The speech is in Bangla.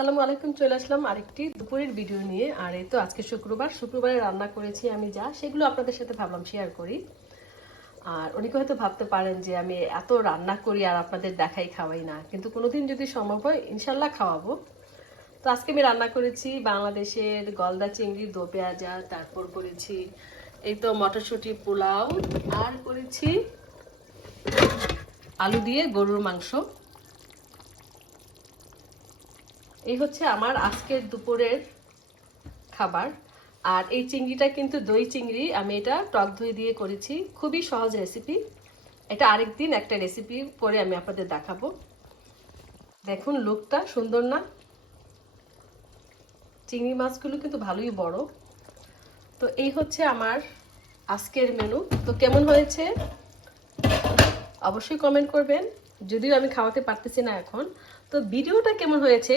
আসসালামু আলাইকুম, চলে আসলাম আরেকটি দুপুরের ভিডিও নিয়ে। আর এই তো আজকে শুক্রবারে রান্না করেছি আমি, যা সেগুলো আপনাদের সাথে ভাবলাম শেয়ার করি। আর অনেকে হয়তো ভাবতে পারেন যে আমি এত রান্না করি আর আপনাদের দেখাই খাওয়াই না, কিন্তু কোনোদিন যদি সম্ভব হয় ইনশাল্লাহ খাওয়াবো। তো আজকে আমি রান্না করেছি বাংলাদেশের গলদা চিংড়ি দো পেঁয়াজা, তারপর করেছি এই তো মটরশুঁটি পোলাও, আর করেছি আলু দিয়ে গরুর মাংস। এই হচ্ছে আমার আজকের দুপুরের খাবার। আর এই চিংড়িটা কিন্তু দই চিংড়ি, আমি এটা টক দই দিয়ে করেছি, খুবই সহজ রেসিপি। এটা আরেকদিন একটা রেসিপি করে আমি আপনাদের দেখাবো। দেখুন লুকটা সুন্দর না? চিংড়ি মাছগুলো কিন্তু ভালোই বড়। তো এই হচ্ছে আমার আজকের মেনু। তো কেমন হয়েছে অবশ্যই কমেন্ট করবেন, যদিও আমি খাওয়াতে পারতেছি না এখন। তো ভিডিওটা কেমন হয়েছে